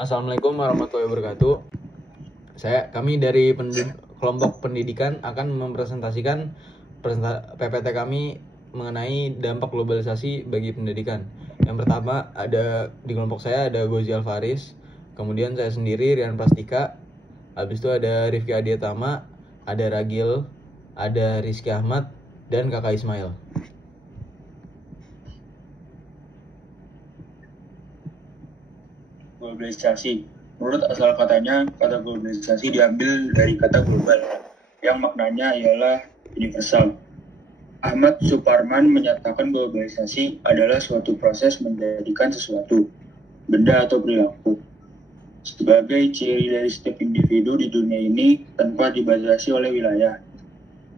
Assalamualaikum warahmatullahi wabarakatuh. Kami dari kelompok pendidikan akan mempresentasikan PPT kami mengenai dampak globalisasi bagi pendidikan. Yang pertama di kelompok saya ada Gozi Alfaris, kemudian saya sendiri Rian Plastika, habis itu ada Rifki Adiatama, ada Ragil, ada Rizky Ahmad, dan Kakak Ismail. Globalisasi. Menurut asal katanya, kata globalisasi diambil dari kata global, yang maknanya ialah universal. Ahmad Suparman menyatakan globalisasi adalah suatu proses menjadikan sesuatu, benda atau perilaku, sebagai ciri dari setiap individu di dunia ini tanpa dibatasi oleh wilayah.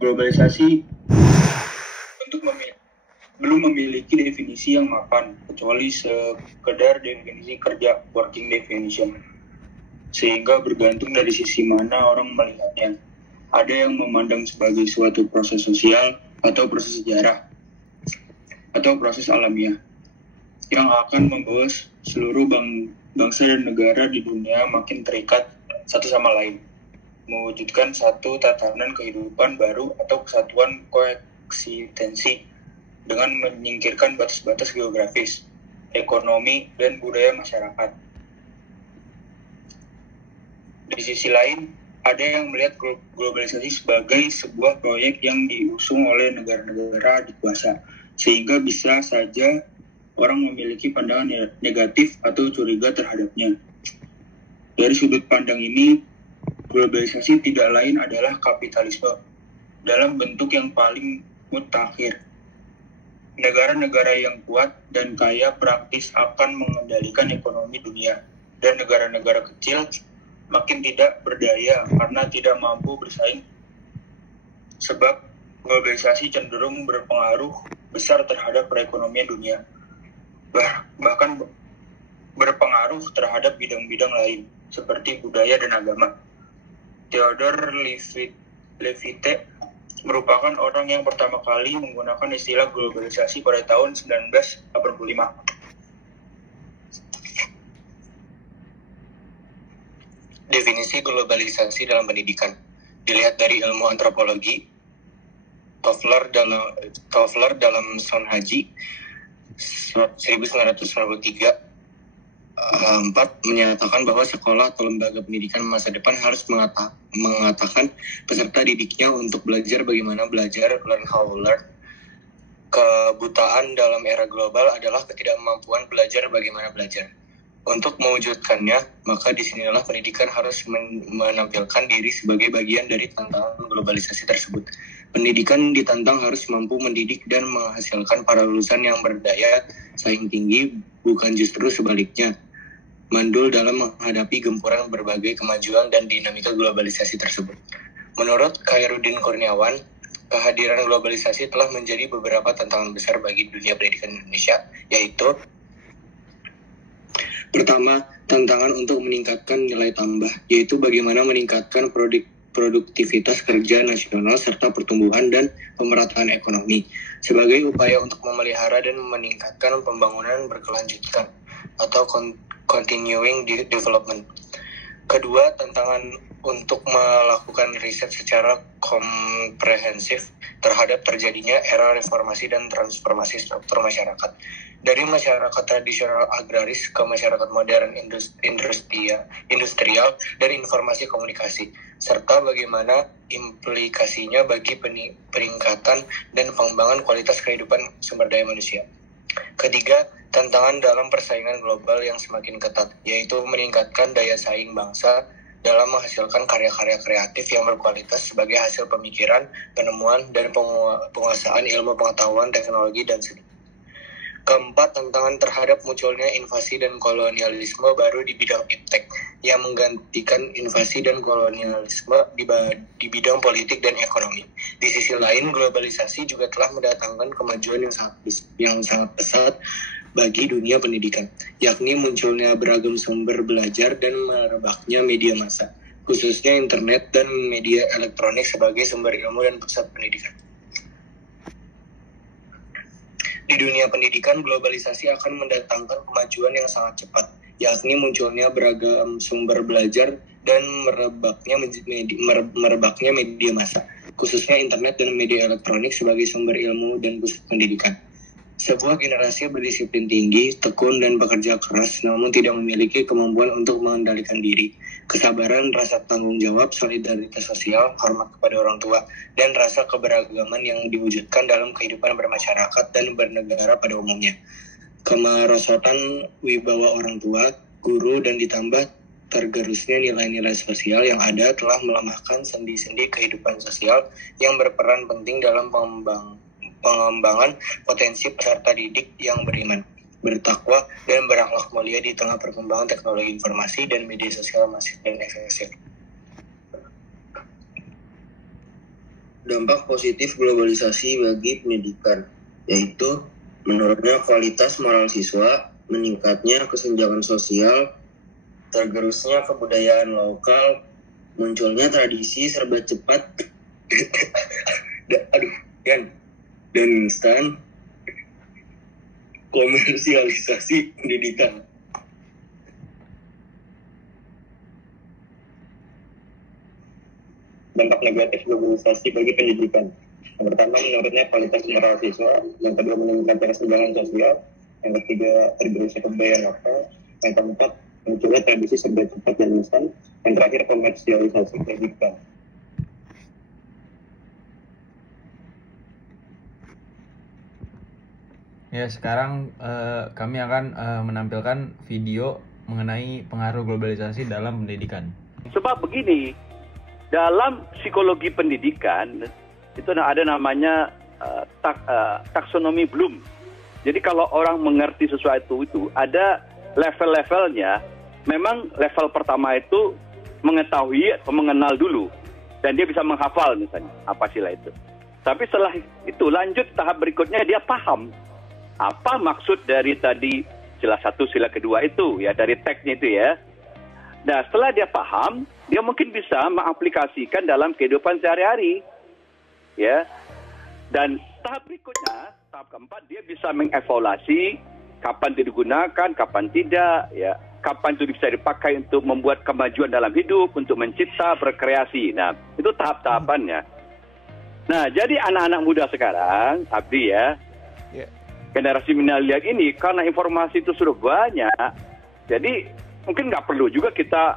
Globalisasi belum memiliki definisi yang mapan, kecuali sekedar definisi kerja, working definition. Sehingga bergantung dari sisi mana orang melihatnya. Ada yang memandang sebagai suatu proses sosial, atau proses sejarah, atau proses alamiah, yang akan membawa seluruh bangsa dan negara di dunia makin terikat satu sama lain, mewujudkan satu tatanan kehidupan baru atau kesatuan koeksistensi dengan menyingkirkan batas-batas geografis, ekonomi, dan budaya masyarakat. Di sisi lain, ada yang melihat globalisasi sebagai sebuah proyek yang diusung oleh negara-negara dikuasa, sehingga bisa saja orang memiliki pandangan negatif atau curiga terhadapnya. Dari sudut pandang ini, globalisasi tidak lain adalah kapitalisme dalam bentuk yang paling mutakhir. Negara-negara yang kuat dan kaya praktis akan mengendalikan ekonomi dunia, dan negara-negara kecil makin tidak berdaya karena tidak mampu bersaing, sebab globalisasi cenderung berpengaruh besar terhadap perekonomian dunia, bahkan berpengaruh terhadap bidang-bidang lain seperti budaya dan agama. Theodore Levitt merupakan orang yang pertama kali menggunakan istilah globalisasi pada tahun 1985. Definisi globalisasi dalam pendidikan dilihat dari ilmu antropologi. Toffler dalam Sonhaji 1993 menyatakan bahwa sekolah atau lembaga pendidikan masa depan harus mengatakan peserta didiknya untuk belajar bagaimana belajar, learn how to learn. Kebutaan dalam era global adalah ketidakmampuan belajar bagaimana belajar. Untuk mewujudkannya, maka disinilah pendidikan harus menampilkan diri sebagai bagian dari tantangan globalisasi tersebut. Pendidikan ditantang harus mampu mendidik dan menghasilkan para lulusan yang berdaya saing tinggi, bukan justru sebaliknya, mandul dalam menghadapi gempuran berbagai kemajuan dan dinamika globalisasi tersebut. Menurut Khairuddin Kurniawan, kehadiran globalisasi telah menjadi beberapa tantangan besar bagi dunia pendidikan Indonesia, yaitu pertama, tantangan untuk meningkatkan nilai tambah, yaitu bagaimana meningkatkan produktivitas kerja nasional serta pertumbuhan dan pemerataan ekonomi sebagai upaya untuk memelihara dan meningkatkan pembangunan berkelanjutan atau continuing development. Kedua, tantangan untuk melakukan riset secara komprehensif terhadap terjadinya era reformasi dan transformasi struktur masyarakat dari masyarakat tradisional agraris ke masyarakat modern industrial dan informasi komunikasi, serta bagaimana implikasinya bagi peningkatan dan pengembangan kualitas kehidupan sumber daya manusia. Ketiga, tantangan dalam persaingan global yang semakin ketat, yaitu meningkatkan daya saing bangsa dalam menghasilkan karya-karya kreatif yang berkualitas sebagai hasil pemikiran, penemuan, dan penguasaan ilmu pengetahuan, teknologi, dan seni. Keempat, tantangan terhadap munculnya invasi dan kolonialisme baru di bidang iptek yang menggantikan invasi dan kolonialisme di bidang politik dan ekonomi. Di sisi lain, globalisasi juga telah mendatangkan kemajuan yang sangat pesat bagi dunia pendidikan, yakni munculnya beragam sumber belajar dan merebaknya media massa, khususnya internet dan media elektronik sebagai sumber ilmu dan pusat pendidikan. Di dunia pendidikan, globalisasi akan mendatangkan kemajuan yang sangat cepat, yakni munculnya beragam sumber belajar dan merebaknya media massa, khususnya internet dan media elektronik sebagai sumber ilmu dan pusat pendidikan. Sebuah generasi berdisiplin tinggi, tekun, dan bekerja keras, namun tidak memiliki kemampuan untuk mengendalikan diri, kesabaran, rasa tanggung jawab, solidaritas sosial, hormat kepada orang tua, dan rasa keberagaman yang diwujudkan dalam kehidupan bermasyarakat dan bernegara pada umumnya. Kemerosotan wibawa orang tua, guru, dan ditambah tergerusnya nilai-nilai sosial yang ada telah melemahkan sendi-sendi kehidupan sosial yang berperan penting dalam pengembangan potensi peserta didik yang beriman, bertakwa, dan berakhlak mulia di tengah perkembangan teknologi informasi dan media sosial masif dan efisien. Dampak positif globalisasi bagi pendidikan, yaitu menurunnya kualitas moral siswa, meningkatnya kesenjangan sosial, tergerusnya kebudayaan lokal, munculnya tradisi serba cepat, dan instan, komersialisasi pendidikan. Dampak negatif globalisasi bagi pendidikan. Yang pertama, menurunnya kualitas moral siswa. Yang kedua, meningkatnya kesenjangan sosial. Yang ketiga, tergerusnya kebudayaan lokal. Yang keempat, munculnya tradisi serba cepat dan instan. Yang terakhir, komersialisasi pendidikan. Ya, sekarang kami akan menampilkan video mengenai pengaruh globalisasi dalam pendidikan. Sebab begini, dalam psikologi pendidikan itu ada namanya taksonomi Bloom. Jadi kalau orang mengerti sesuatu itu ada level-levelnya. Memang level pertama itu mengetahui atau mengenal dulu, dan dia bisa menghafal misalnya apa sila itu. Tapi setelah itu lanjut tahap berikutnya, dia paham apa maksud dari tadi sila 1, sila kedua itu ya, dari teksnya itu ya. Nah, setelah dia paham, dia mungkin bisa mengaplikasikan dalam kehidupan sehari-hari ya. Dan tahap berikutnya, tahap keempat, dia bisa mengevaluasi kapan itu digunakan, kapan tidak ya, kapan itu bisa dipakai untuk membuat kemajuan dalam hidup, untuk mencipta, berkreasi. Nah, itu tahap-tahapannya. Nah, jadi anak-anak muda sekarang, Abdi ya, generasi milenial ini, karena informasi itu sudah banyak, jadi mungkin nggak perlu juga kita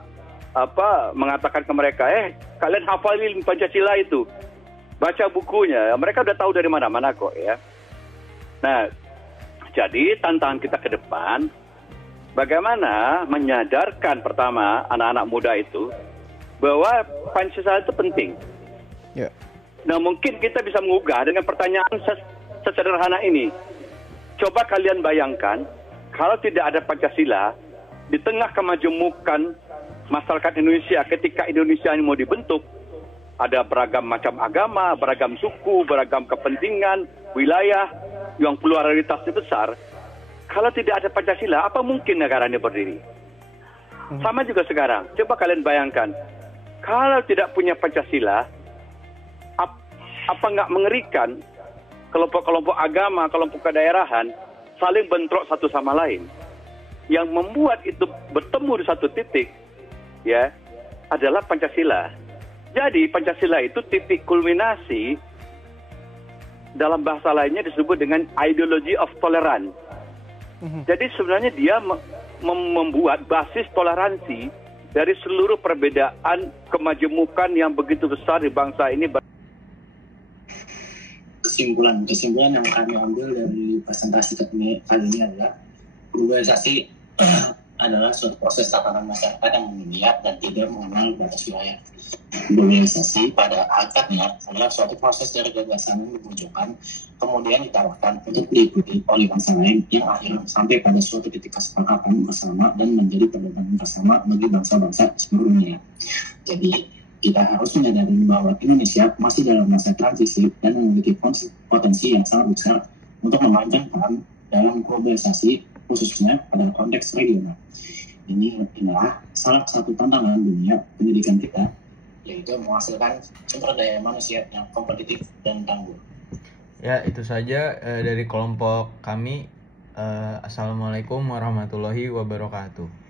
mengatakan ke mereka, kalian hafalin Pancasila itu, baca bukunya, mereka udah tahu dari mana-mana kok ya. Nah, jadi tantangan kita ke depan, bagaimana menyadarkan pertama anak-anak muda itu bahwa Pancasila itu penting. Nah, mungkin kita bisa mengugah dengan pertanyaan sesederhana ini. Coba kalian bayangkan, kalau tidak ada Pancasila, di tengah kemajemukan masyarakat Indonesia ketika Indonesia ini mau dibentuk, ada beragam macam agama, beragam suku, beragam kepentingan, wilayah, yang pluralitasnya besar. Kalau tidak ada Pancasila, apa mungkin negara ini berdiri? Sama juga sekarang, coba kalian bayangkan, kalau tidak punya Pancasila, apa nggak mengerikan kelompok-kelompok agama, kelompok kedaerahan saling bentrok satu sama lain. Yang membuat itu bertemu di satu titik ya adalah Pancasila. Jadi Pancasila itu titik kulminasi, dalam bahasa lainnya disebut dengan ideology of tolerance. Jadi sebenarnya dia membuat basis toleransi dari seluruh perbedaan kemajemukan yang begitu besar di bangsa ini. Kesimpulan yang kami ambil dari presentasi kali ini adalah globalisasi adalah suatu proses tatanan masyarakat yang mengikat dan tidak mengenal batas wilayah. Globalisasi pada hakikatnya adalah suatu proses dari gagasan yang dimunculkan, kemudian ditawarkan untuk diikuti oleh bangsa lain yang akhirnya sampai pada suatu titik kesepakatan bersama dan menjadi pedoman bersama bagi bangsa-bangsa seluruh dunia. Jadi kita harus menyadari bahwa Indonesia masih dalam masa transisi dan memiliki potensi yang sangat besar untuk memainkan peran dalam globalisasi, khususnya pada konteks regional. Inilah salah satu tantangan dunia pendidikan kita, yaitu menghasilkan sumber daya manusia yang kompetitif dan tangguh. Ya, itu saja dari kelompok kami. Assalamualaikum warahmatullahi wabarakatuh.